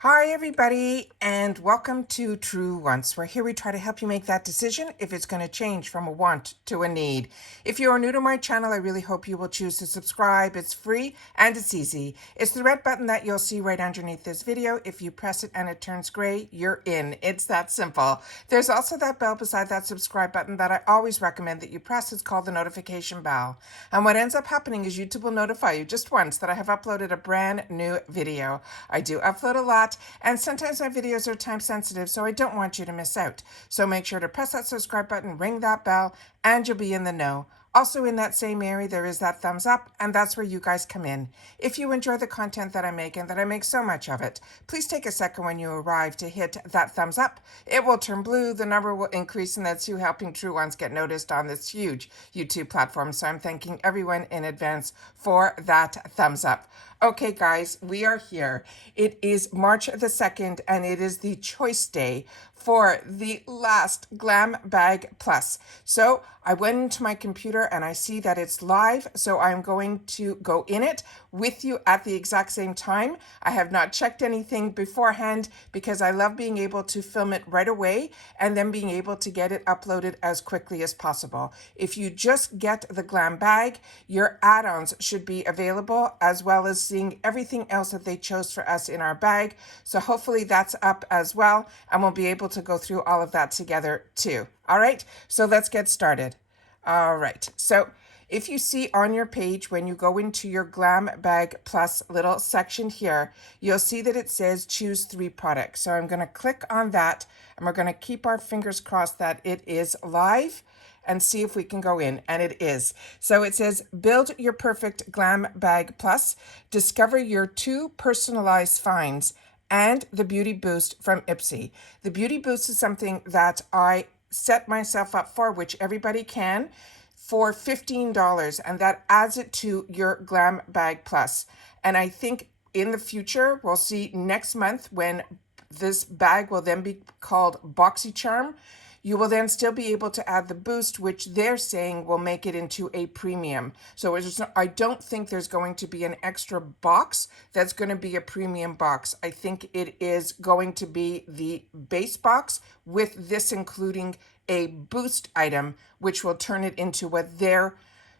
Hi, everybody, and welcome to True Wants, where here we try to help you make that decision if it's going to change from a want to a need. If you are new to my channel, I really hope you will choose to subscribe. It's free and it's easy. It's the red button that you'll see right underneath this video. If you press it and it turns gray, you're in. It's that simple. There's also that bell beside that subscribe button that I always recommend that you press. It's called the notification bell. And what ends up happening is YouTube will notify you just once that I have uploaded a brand new video. I do upload a lot, and sometimes my videos are time sensitive, so I don't want you to miss out. So make sure to press that subscribe button, ring that bell, and you'll be in the know. Also in that same area, there is that thumbs up, and that's where you guys come in. If you enjoy the content that I make, and that I make so much of it, please take a second when you arrive to hit that thumbs up. It will turn blue, the number will increase, and that's you helping True Ones get noticed on this huge YouTube platform. So I'm thanking everyone in advance for that thumbs up. Okay, guys, we are here. It is March the 2nd, and it is the choice day for the last GlamBag Plus. So I went into my computer and I see that it's live, so I'm going to go in it with you at the exact same time. I have not checked anything beforehand because I love being able to film it right away and then being able to get it uploaded as quickly as possible. If you just get the GlamBag, your add-ons should be available, as well as seeing everything else that they chose for us in our bag. So hopefully that's up as well, and we'll be able to go through all of that together too. All right, so let's get started. All right, so if you see on your page, when you go into your GlamBag Plus little section here, you'll see that it says choose 3 products. So I'm going to click on that, and we're going to keep our fingers crossed that it is live and see if we can go in, and it is. So it says build your perfect GlamBag Plus, discover your 2 personalized finds, and the Beauty Boost from IPSY. The Beauty Boost is something that I set myself up for, which everybody can, for $15, and that adds it to your GlamBag Plus. And I think in the future, we'll see next month when this bag will then be called BoxyCharm. You will then still be able to add the boost, which they're saying will make it into a premium. So I don't think there's going to be an extra box that's going to be a premium box. I think it is going to be the base box with this including a boost item, which will turn it into what they're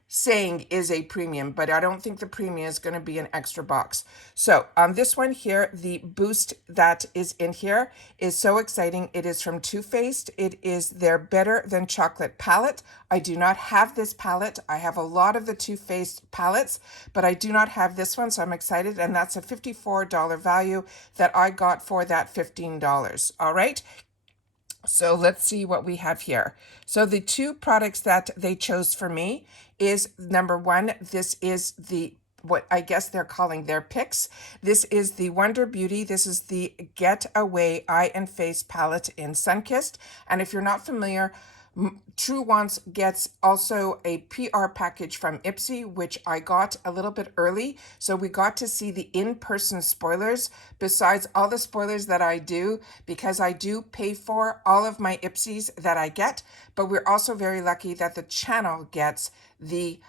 saying is a premium, but I don't think the premium is going to be an extra box. So on this one here, the boost that is in here is so exciting. It is from Too Faced. It is their Better Than Chocolate palette. I do not have this palette. I have a lot of the Too Faced palettes, but I do not have this one, so I'm excited, and that's a $54 value that I got for that $15. All right. So let's see what we have here. So the 2 products that they chose for me is number 1, this is the what I guess they're calling their picks. This is the Wonder Beauty. This is the Get Away Eye and Face palette in Sunkissed. And if you're not familiar, True Wants gets also a PR package from IPSY, which I got a little bit early. So we got to see the in-person spoilers besides all the spoilers that I do, because I do pay for all of my IPSYs that I get. But we're also very lucky that the channel gets the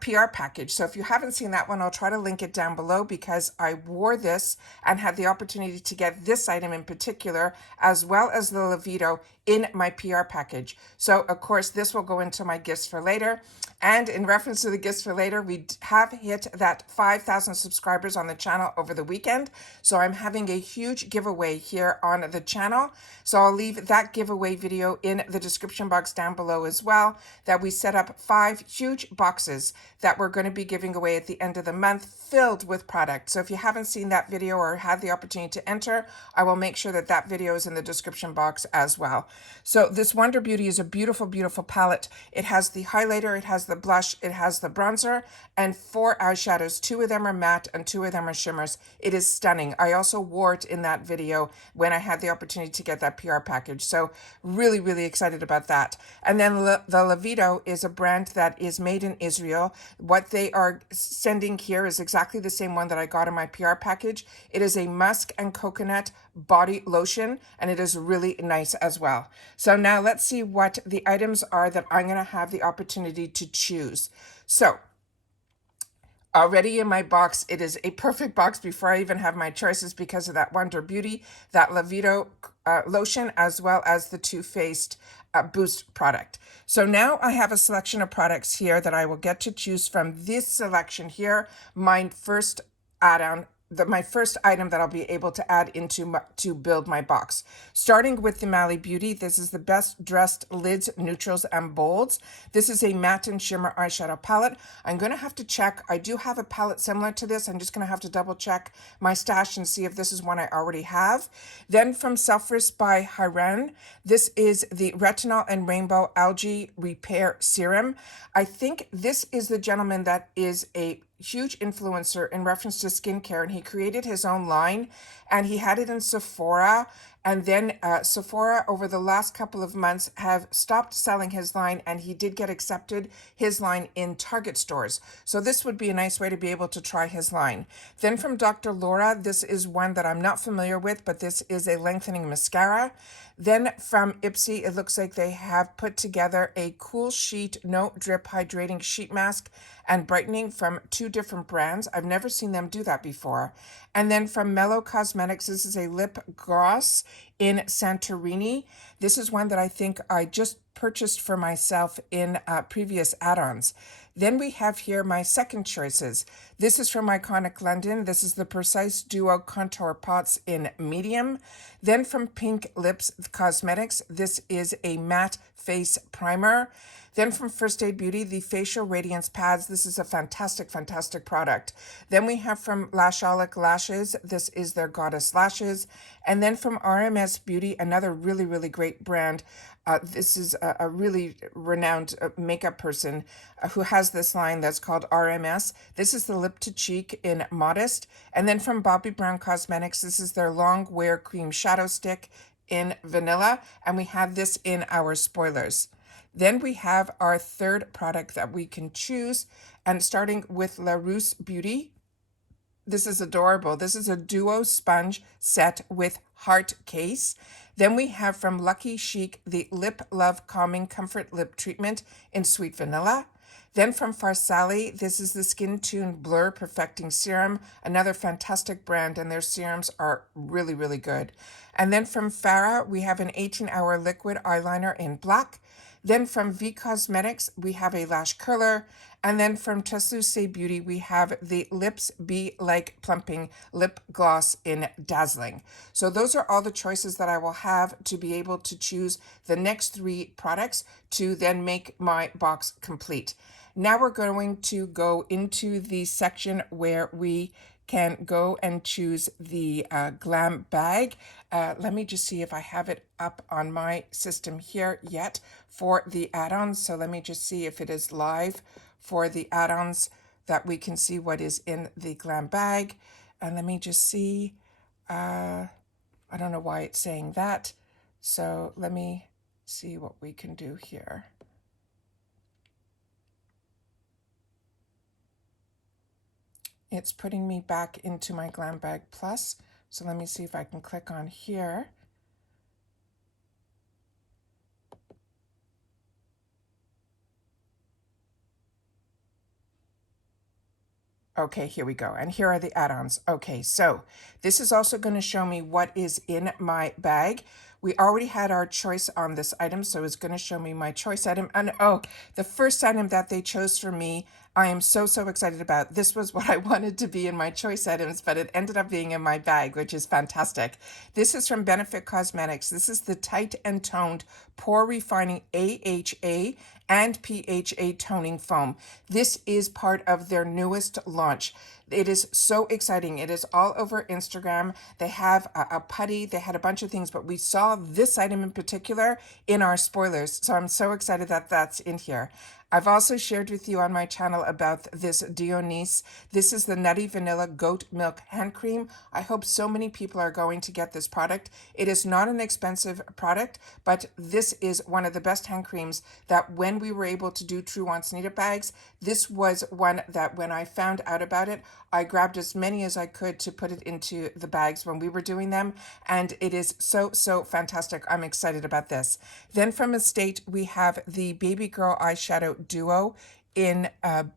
PR package. So if you haven't seen that one, I'll try to link it down below, because I wore this and had the opportunity to get this item in particular, as well as the Levito in my PR package. So of course, this will go into my gifts for later. And in reference to the gifts for later, we have hit that 5,000 subscribers on the channel over the weekend. So I'm having a huge giveaway here on the channel. So I'll leave that giveaway video in the description box down below as well, that we set up 5 huge boxes that we're going to be giving away at the end of the month, filled with product. So if you haven't seen that video or had the opportunity to enter, I will make sure that that video is in the description box as well. So this Wonder Beauty is a beautiful, beautiful palette. It has the highlighter, it has the blush, it has the bronzer, and 4 eyeshadows. 2 of them are matte and 2 of them are shimmers. It is stunning. I also wore it in that video when I had the opportunity to get that PR package. So really, really excited about that. And then the Levito is a brand that is made in Israel. What they are sending here is exactly the same one that I got in my PR package. It is a musk and coconut body lotion, and it is really nice as well. So now let's see what the items are that I'm going to have the opportunity to choose. So already in my box. It is a perfect box before I even have my choices because of that Wonder Beauty, that Levito lotion, as well as the Too Faced Boost product. So now I have a selection of products here that I will get to choose from this selection here. My first add-on, my first item that I'll be able to add into to build my box. Starting with the Mally Beauty, this is the Best Dressed Lids, Neutrals, and Bolds. This is a matte and shimmer eyeshadow palette. I'm going to have to check. I do have a palette similar to this. I'm just going to have to double check my stash and see if this is one I already have. Then from Selfless by Hyren, this is the Retinol and Rainbow Algae Repair Serum. I think this is the gentleman that is a huge influencer in reference to skincare, and he created his own line, and he had it in Sephora, and then Sephora over the last couple of months have stopped selling his line, and he did get accepted his line in Target stores. So this would be a nice way to be able to try his line. Then from Dr. Laura, this is one that I'm not familiar with, but this is a lengthening mascara. Then from IPSY, it looks like they have put together a Cool Sheet No Drip Hydrating Sheet Mask and brightening from 2 different brands. I've never seen them do that before. And then from Mellow Cosmetics, this is a lip gloss in Santorini. This is one that I think I just purchased for myself in previous add-ons. Then we have here my second choices. This is from Iconic London. This is the Precise Duo Contour Pots in medium. Then from Pink Lips Cosmetics, this is a matte face primer. Then from First Aid Beauty, the Facial Radiance Pads. This is a fantastic, fantastic product. Then we have from Lasholic Lashes. This is their Goddess Lashes. And then from RMS Beauty, another really, really great brand. This is a really renowned makeup person who has this line that's called RMS. This is the Lip to Cheek in Modest. And then from Bobbi Brown Cosmetics, this is their Long Wear Cream Shadow Stick in Vanilla. And we have this in our spoilers. Then we have our third product that we can choose, and starting with La Rousse Beauty. This is adorable. This is a duo sponge set with heart case. Then we have from Lucky Chic the Lip Love Calming Comfort Lip Treatment in Sweet Vanilla. Then from Farsali, this is the Skin Tune Blur Perfecting Serum, another fantastic brand, and their serums are really, really good. And then from Farah, we have an 18-hour liquid eyeliner in black. Then from V Cosmetics, we have a lash curler. And then from Transluce Beauty, we have the Lips Be Like Plumping Lip Gloss in Dazzling. So those are all the choices that I will have to be able to choose the next 3 products to then make my box complete. Now we're going to go into the section where we can go and choose the GlamBag. Let me just see if I have it up on my system here yet for the add-ons. So let me just see if it is live for the add-ons that we can see what is in the GlamBag. And let me just see. I don't know why it's saying that. So let me see what we can do here. It's putting me back into my GlamBag Plus. So let me see if I can click on here. Okay, here we go. And here are the add-ons. Okay, so this is also going to show me what is in my bag. We already had our choice on this item, so it's going to show me my choice item. And oh, the first item that they chose for me, I am so, so excited about. This was what I wanted to be in my choice items, but it ended up being in my bag, which is fantastic. This is from Benefit Cosmetics. This is the Tight and Toned Pore Refining AHA and PHA Toning Foam. This is part of their newest launch. It is so exciting. It is all over Instagram. They have a putty. They had a bunch of things, but we saw this item in particular in our spoilers. So I'm so excited that that's in here. I've also shared with you on my channel about this ADDONS. This is the Nutty Vanilla Goat Milk Hand Cream. I hope so many people are going to get this product. It is not an expensive product, but this is one of the best hand creams that when we were able to do True Wants Needed bags, this was one that when I found out about it, I grabbed as many as I could to put it into the bags when we were doing them, and it is so, so fantastic. I'm excited about this. Then from Estate, we have the Baby Girl Eyeshadow Duo in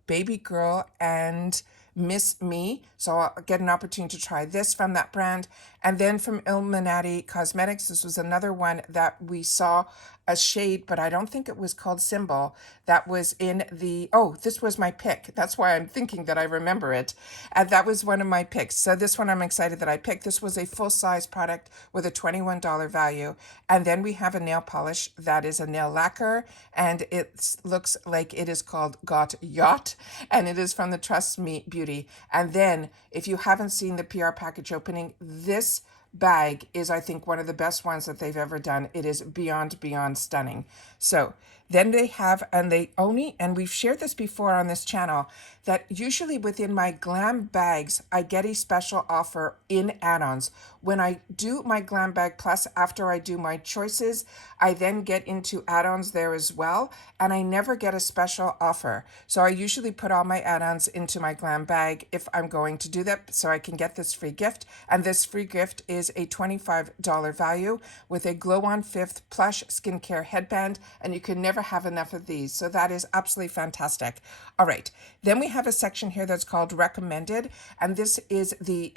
Baby Girl and Miss Me. So I'll get an opportunity to try this from that brand. And then from Illuminati Cosmetics, this was another one that we saw a shade, but I don't think it was called Symbol. That was in the, oh, this was my pick. That's why I'm thinking that I remember it. And that was one of my picks. So this one I'm excited that I picked. This was a full-size product with a $21 value. And then we have a nail polish that is a nail lacquer, and it looks like it is called Got Yacht, and it is from the Trust Me Beauty. And then if you haven't seen the PR package opening, this bag is, I think, one of the best ones that they've ever done. It is beyond stunning. So then they have, and they only, and we've shared this before on this channel, that usually within my GlamBags, I get a special offer in add-ons. When I do my GlamBag Plus, after I do my choices, I then get into add-ons there as well, and I never get a special offer. So I usually put all my add-ons into my GlamBag if I'm going to do that, so I can get this free gift. And this free gift is a $25 value with a Glow On Fifth plush skincare headband, and you can never have enough of these. So that is absolutely fantastic. All right, then we have a section here that's called Recommended, and this is the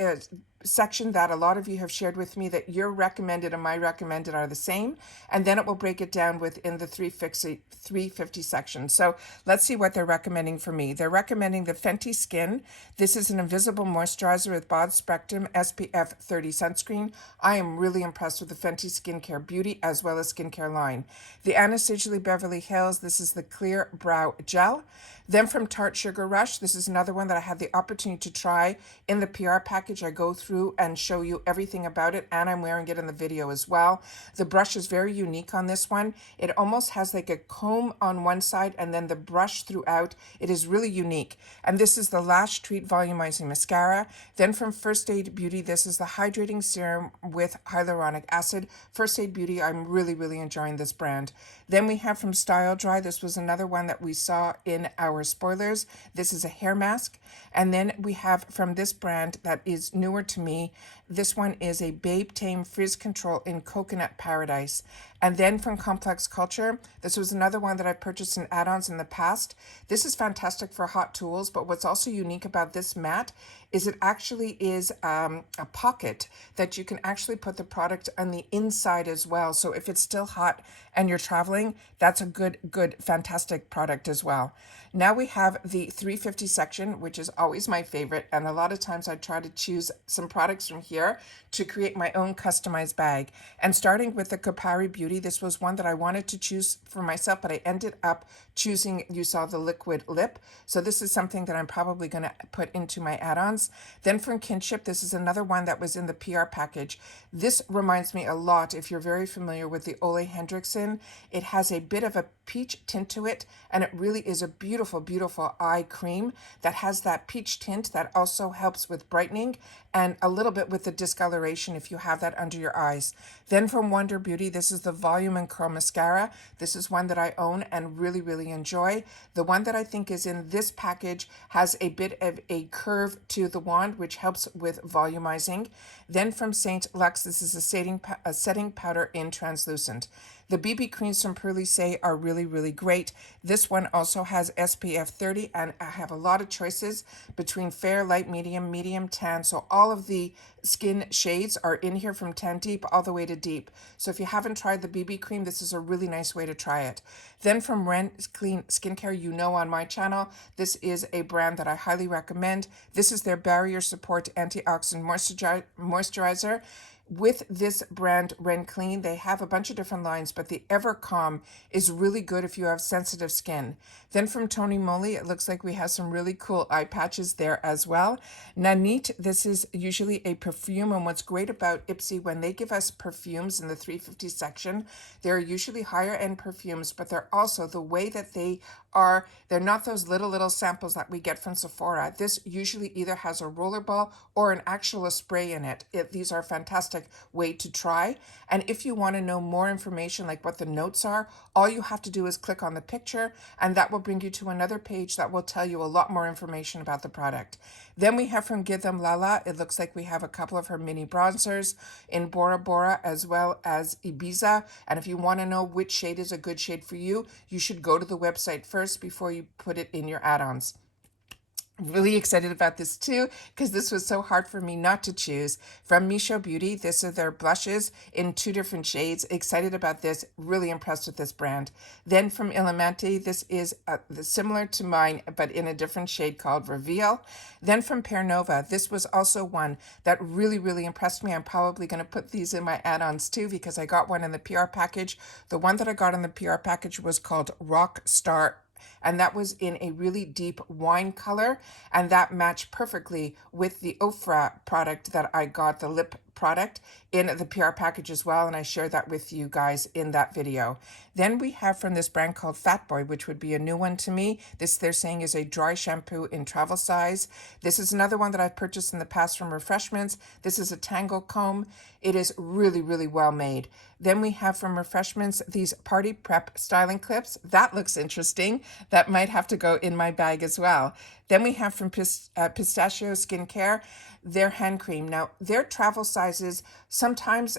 section that a lot of you have shared with me that your recommended and my recommended are the same, and then it will break it down within the 350 section. So let's see what they're recommending for me. They're recommending the Fenty Skin. This is an invisible moisturizer with broad spectrum SPF 30 sunscreen. I am really impressed with the Fenty Skincare Beauty as well as skincare line. The Anastasia Beverly Hills, this is the Clear Brow Gel. Then from Tarte Sugar Rush, this is another one that I had the opportunity to try in the PR package. I go through and show you everything about it, and I'm wearing it in the video as well. The brush is very unique on this one. It almost has like a comb on one side and then the brush throughout. It is really unique. And this is the Lash Treat Volumizing Mascara. Then from First Aid Beauty, this is the Hydrating Serum with Hyaluronic Acid. First Aid Beauty, I'm really enjoying this brand. Then we have from Style Dry, this was another one that we saw in our spoilers. This is a hair mask. And then we have from this brand that is newer to me, this one is a Babe Tame Frizz Control in Coconut Paradise. And then from Complex Culture, this was another one that I purchased in add-ons in the past. This is fantastic for hot tools, but what's also unique about this mat is it actually is a pocket that you can actually put the product on the inside as well. So if it's still hot and you're traveling, that's a good, fantastic product as well. Now we have the 350 section, which is always my favorite. And a lot of times I try to choose some products from here to create my own customized bag. And starting with the Kopari Beauty, this was one that I wanted to choose for myself, but I ended up choosing, you saw the liquid lip. So this is something that I'm probably going to put into my add-ons. Then from Kinship, this is another one that was in the PR package. This reminds me a lot, if you're very familiar with the Ole Hendrickson, it has a bit of a peach tint to it, and it really is a beautiful eye cream that has that peach tint that also helps with brightening and a little bit with the discoloration if you have that under your eyes. Then from Wonder Beauty, this is the Volume and Curl Mascara. This is one that I own and really enjoy. The one that I think is in this package has a bit of a curve to the wand, which helps with volumizing. Then from Saint Lux, this is a setting powder in translucent. The BB creams from Pearly Say are really great. This one also has SPF 30, and I have a lot of choices between fair, light, medium, tan. So all of the skin shades are in here from tan deep all the way to deep. So if you haven't tried the BB cream, this is a really nice way to try it. Then from Ren Clean Skincare, you know on my channel, this is a brand that I highly recommend. This is their Barrier Support Antioxidant Moisturizer. With this brand, Ren Clean, they have a bunch of different lines, but the Evercalm is really good if you have sensitive skin. Then from Tony Moly, it looks like we have some really cool eye patches there as well. Nanit, this is usually a perfume, and what's great about IPSY, when they give us perfumes in the 350 section, they're usually higher end perfumes, but they're also the way that they're not those little samples that we get from Sephora. This usually either has a roller ball or an actual spray in it. These are fantastic way to try. And if you want to know more information, like what the notes are, all you have to do is click on the picture, and that will bring you to another page that will tell you a lot more information about the product. Then we have from Give Them Lala, it looks like we have a couple of her mini bronzers in Bora Bora as well as Ibiza. And if you want to know which shade is a good shade for you, you should go to the website first before you put it in your add-ons. Really excited about this too, because this was so hard for me not to choose. From Misho Beauty, this are their blushes in 2 different shades. Excited about this, really impressed with this brand. Then from Illuminati, this is similar to mine, but in a different shade called Reveal. Then from Pear Nova, this was also one that really, really impressed me. I'm probably going to put these in my add-ons too, because I got one in the PR package. The one that I got in the PR package was called Rock Star, and that was in a really deep wine color, and that matched perfectly with the Ofra product that I got, the lip product, in the PR package as well, and I shared that with you guys in that video. Then we have from this brand called Fat Boy, which would be a new one to me. This, they're saying, is a dry shampoo in travel size. This is another one that I've purchased in the past from Refreshments. This is a tangle comb. It is really, really well made. Then we have from Refreshments these Party Prep styling clips. That looks interesting. That might have to go in my bag as well. Then we have from Pistachio Skincare, their hand cream. Now, their travel sizes, sometimes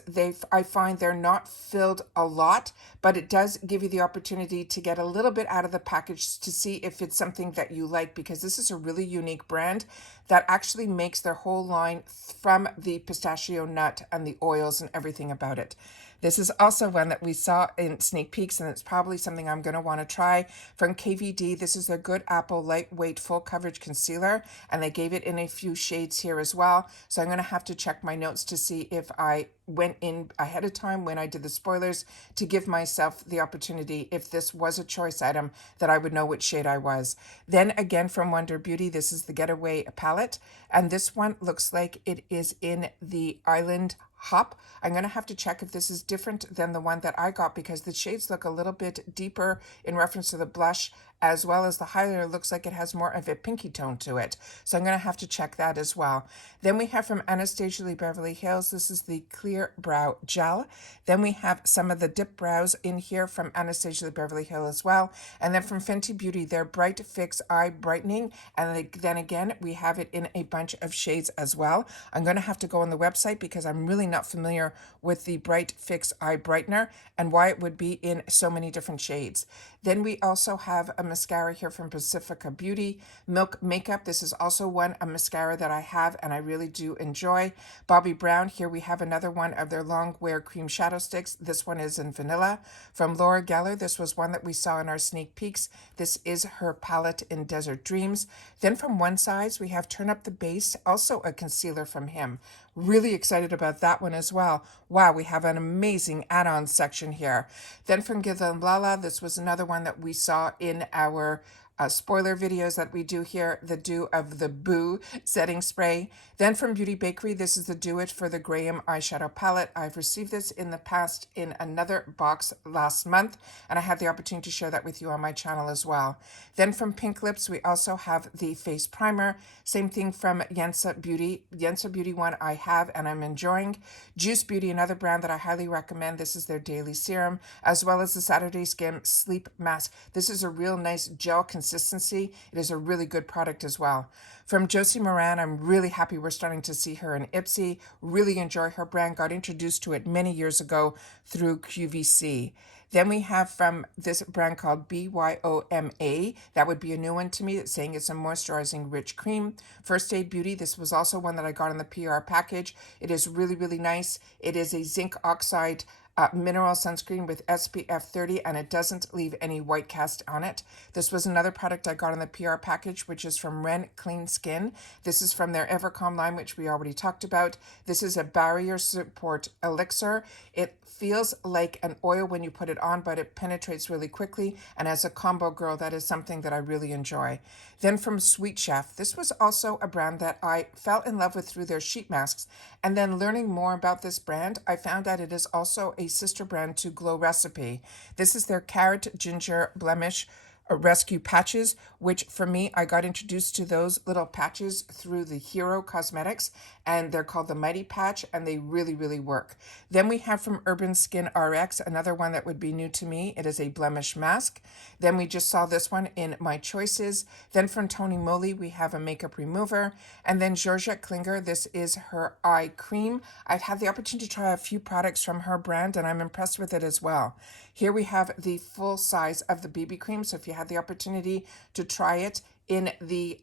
I find they're not filled a lot, but it does give you the opportunity to get a little bit out of the package to see if it's something that you like, because this is a really unique brand that actually makes their whole line from the pistachio nut and the oils and everything about it. This is also one that we saw in sneak peeks, and it's probably something I'm going to want to try. From KVD, this is their Good Apple Lightweight Full Coverage Concealer, and they gave it in a few shades here as well. So I'm going to have to check my notes to see if I went in ahead of time when I did the spoilers to give myself the opportunity, if this was a choice item, that I would know which shade I was. Then again from Wonder Beauty, this is the Getaway palette, and this one looks like it is in the Island Hop. I'm going to have to check if this is different than the one that I got, because the shades look a little bit deeper in reference to the blush, as well as the highlighter looks like it has more of a pinky tone to it. So I'm going to have to check that as well. Then we have from Anastasia Lee Beverly Hills, this is the Clear Brow Gel. Then we have some of the dip brows in here from Anastasia Lee Beverly Hills as well. And then from Fenty Beauty, their Bright Fix Eye Brightening. And then again, we have it in a bunch of shades as well. I'm going to have to go on the website, because I'm really not familiar with the Bright Fix Eye Brightener and why it would be in so many different shades. Then we also have a mascara here from Pacifica Beauty, Milk Makeup. This is also a mascara that I have and I really do enjoy. Bobbi Brown, here we have another one of their long wear cream shadow sticks. This one is in vanilla. From Laura Geller, this was one that we saw in our sneak peeks. This is her palette in Desert Dreams. Then from One Size, we have Turn Up the Base, also a concealer from him. Really excited about that one as well. Wow, we have an amazing add-on section here. Then from Gildan Lala, this was another one that we saw in our spoiler videos that we do here, the Do of the Boo setting spray. Then from Beauty Bakery, this is the Do It for the Graham eyeshadow palette. I've received this in the past in another box last month, and I had the opportunity to share that with you on my channel as well. Then from Pink Lips, we also have the face primer. Same thing from Yensa Beauty. Yensa Beauty one I have and I'm enjoying. Juice Beauty, another brand that I highly recommend. This is their daily serum, as well as the Saturday Skin Sleep Mask. This is a real nice gel consistency. It is a really good product as well. From Josie Moran, I'm really happy we're starting to see her in IPSY. Really enjoy her brand. Got introduced to it many years ago through QVC. Then we have from this brand called BYOMA. That would be a new one to me. It's saying it's a moisturizing rich cream. First Aid Beauty. This was also one that I got in the PR package. It is really, really nice. It is a zinc oxide mineral sunscreen with SPF 30, and it doesn't leave any white cast on it. This was another product I got in the PR package, which is from Ren Clean Skin. This is from their Evercalm line, which we already talked about. This is a barrier support elixir. It feels like an oil when you put it on, but it penetrates really quickly, and as a combo girl, that is something that I really enjoy. Then from Sweet Chef, this was also a brand that I fell in love with through their sheet masks, and then learning more about this brand, I found out it is also a sister brand to Glow Recipe. This is their Carrot Ginger Blemish rescue patches, which for me, I got introduced to those little patches through the Hero Cosmetics, and they're called the Mighty Patch, and they really, really work. Then we have from Urban Skin RX, another one that would be new to me. It is a blemish mask. Then we just saw this one in My Choices. Then from Tony Moly, we have a makeup remover. And then Georgette Klinger, this is her eye cream. I've had the opportunity to try a few products from her brand, and I'm impressed with it as well. Here we have the full size of the BB cream. So if you had the opportunity to try it in the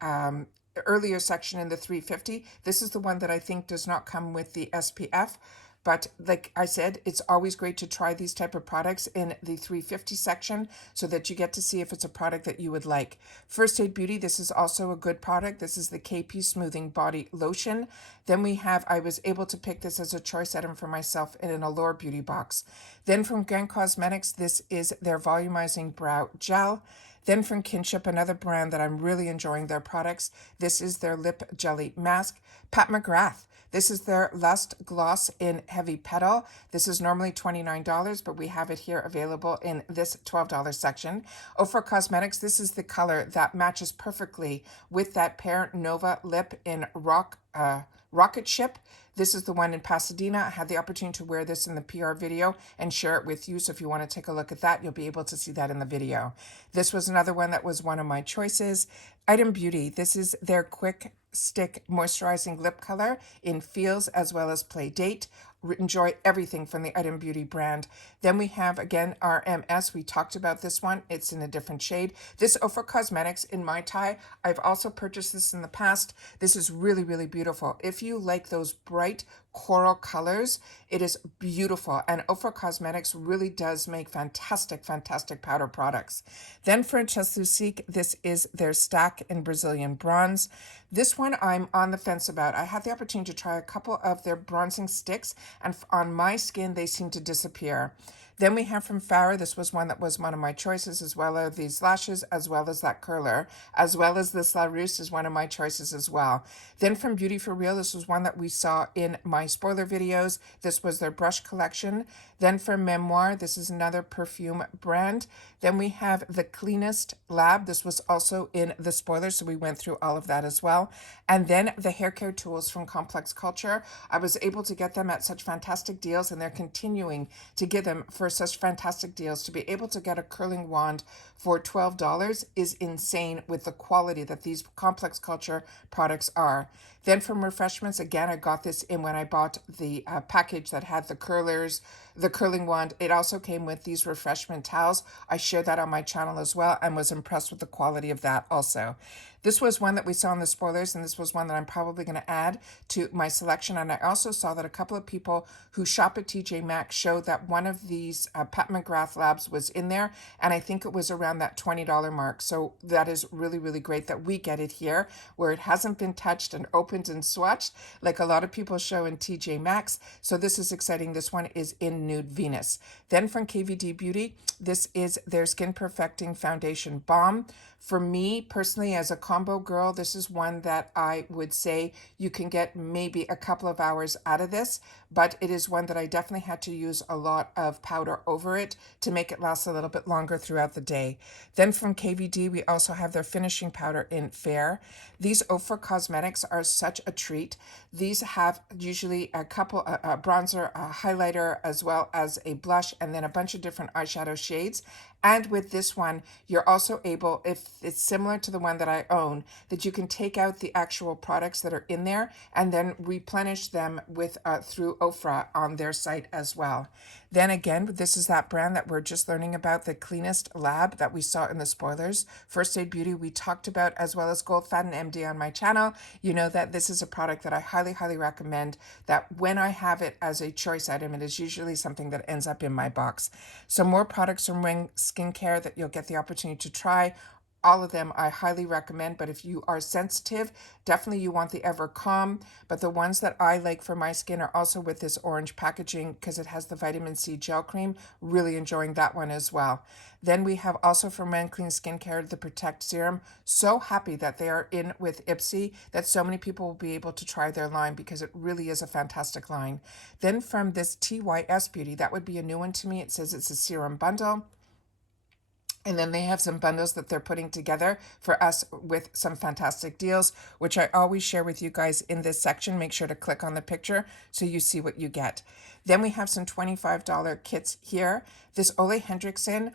earlier section in the 350. This is the one that I think does not come with the SPF. But like I said, it's always great to try these type of products in the 350 section so that you get to see if it's a product that you would like. First Aid Beauty, this is also a good product. This is the KP Smoothing Body Lotion. Then we have, I was able to pick this as a choice item for myself in an Allure Beauty box. Then from Grand Cosmetics, this is their Volumizing Brow Gel. Then from Kinship, another brand that I'm really enjoying their products. This is their Lip Jelly Mask. Pat McGrath. This is their Lust Gloss in Heavy Petal. This is normally $29, but we have it here available in this $12 section. Ofra Cosmetics, this is the color that matches perfectly with that Pear Nova lip in Rocket Ship. This is the one in Pasadena. I had the opportunity to wear this in the PR video and share it with you. So if you want to take a look at that, you'll be able to see that in the video. This was another one that was one of my choices. Item Beauty. This is their Quick Stick Moisturizing Lip Color in Feels as well as Play Date. Enjoy everything from the Item Beauty brand. Then we have, again, RMS. We talked about this one. It's in a different shade. This Ofra Cosmetics in Mai Tai. I've also purchased this in the past. This is really, really beautiful. If you like those bright coral colors, it is beautiful. And Ofra Cosmetics really does make fantastic, fantastic powder products. Then for Chasusique, this is their Stack in Brazilian Bronze. This one I'm on the fence about. I had the opportunity to try a couple of their bronzing sticks, and on my skin, they seem to disappear. Then we have from Farah, this was one that was one of my choices, as well as these lashes, as well as that curler, as well as this La Rousse is one of my choices as well. Then from Beauty for Real, this was one that we saw in my spoiler videos. This was their brush collection. Then from Memoir, this is another perfume brand. Then we have the Cleanest Lab. This was also in the spoilers, so we went through all of that as well. And then the hair care tools from Complex Culture. I was able to get them at such fantastic deals, and they're continuing to give them for such fantastic deals. To be able to get a curling wand for $12 is insane with the quality that these Complex Culture products are. Then from Refreshments, again, I got this in when I bought the package that had the curlers, the curling wand. It also came with these refreshment towels. I shared that on my channel as well and was impressed with the quality of that also. This was one that we saw in the spoilers, and this was one that I'm probably going to add to my selection. And I also saw that a couple of people who shop at TJ Maxx showed that one of these Pat McGrath labs was in there, and I think it was around that $20 mark. So that is really, really great that we get it here, where it hasn't been touched and opened and swatched like a lot of people show in TJ Maxx. So this is exciting. This one is in Nude Venus. Then from KVD Beauty, this is their Skin Perfecting Foundation Balm. For me personally, as a combo girl, this is one that I would say you can get maybe a couple of hours out of this, but it is one that I definitely had to use a lot of powder over it to make it last a little bit longer throughout the day. Then from KVD, we also have their finishing powder in Fair. These Ofra Cosmetics are such a treat. These have usually a couple, a bronzer, a highlighter, as well as a blush, and then a bunch of different eyeshadow shades. And with this one, you're also able, if it's similar to the one that I own, that you can take out the actual products that are in there and then replenish them with through Ofra on their site as well. Then again, this is that brand that we're just learning about, the Cleanest Lab that we saw in the spoilers. First Aid Beauty we talked about, as well as Gold Fat and MD on my channel. You know that this is a product that I highly, highly recommend, that when I have it as a choice item, it is usually something that ends up in my box. So more products from Ring Skincare that you'll get the opportunity to try. All of them I highly recommend, but if you are sensitive, definitely you want the Ever Calm. But the ones that I like for my skin are also with this orange packaging because it has the vitamin C gel cream. Really enjoying that one as well. Then we have also from Men Clean Skincare, the Protect Serum. So happy that they are in with IPSY, that so many people will be able to try their line because it really is a fantastic line. Then from this TYS Beauty, that would be a new one to me. It says it's a serum bundle. And then they have some bundles that they're putting together for us with some fantastic deals, which I always share with you guys in this section. Make sure to click on the picture so you see what you get. Then we have some $25 kits here. This Ole Henriksen,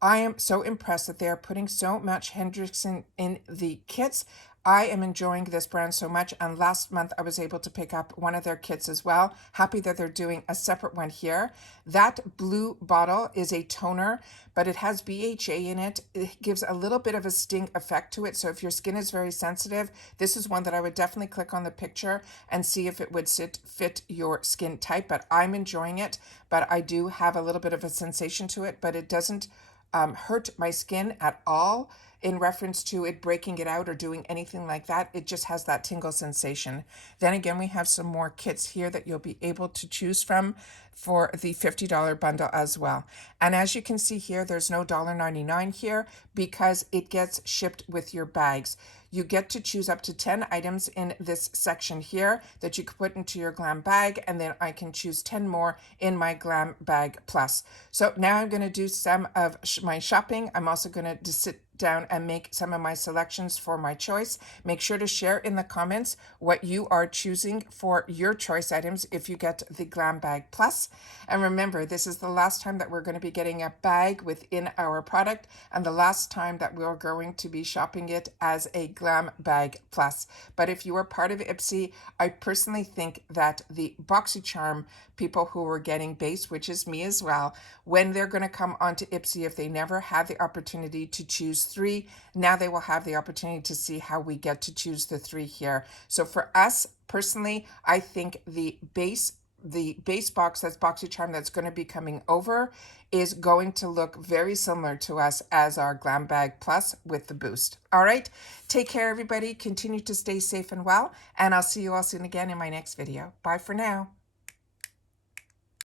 I am so impressed that they are putting so much Hendrickson in the kits. I am enjoying this brand so much, and last month I was able to pick up one of their kits as well. Happy that they're doing a separate one here. That blue bottle is a toner, but it has BHA in it. It gives a little bit of a sting effect to it, so if your skin is very sensitive, this is one that I would definitely click on the picture and see if it would fit your skin type. But I'm enjoying it, but I do have a little bit of a sensation to it, but it doesn't hurt my skin at all in reference to it breaking it out or doing anything like that. It just has that tingle sensation. Then again, we have some more kits here that you'll be able to choose from for the $50 bundle as well. And as you can see here, there's no $1.99 here because it gets shipped with your bags. You get to choose up to 10 items in this section here that you can put into your GlamBag, and then I can choose 10 more in my GlamBag Plus. So now I'm going to do some of my shopping. I'm also going to sit down and make some of my selections for my choice. Make sure to share in the comments what you are choosing for your choice items if you get the GlamBag Plus. And remember, this is the last time that we're going to be getting a bag within our product, and the last time that we're going to be shopping it as a GlamBag Plus. But if you are part of IPSY, I personally think that the BoxyCharm people who are getting base, which is me as well, when they're going to come onto IPSY, if they never had the opportunity to choose 3, now they will have the opportunity to see how we get to choose the 3 here. So for us personally, I think the base box, that's BoxyCharm, that's going to be coming over, is going to look very similar to us as our GlamBag Plus with the boost. All right, take care everybody, continue to stay safe and well, and I'll see you all soon again in my next video. Bye for now.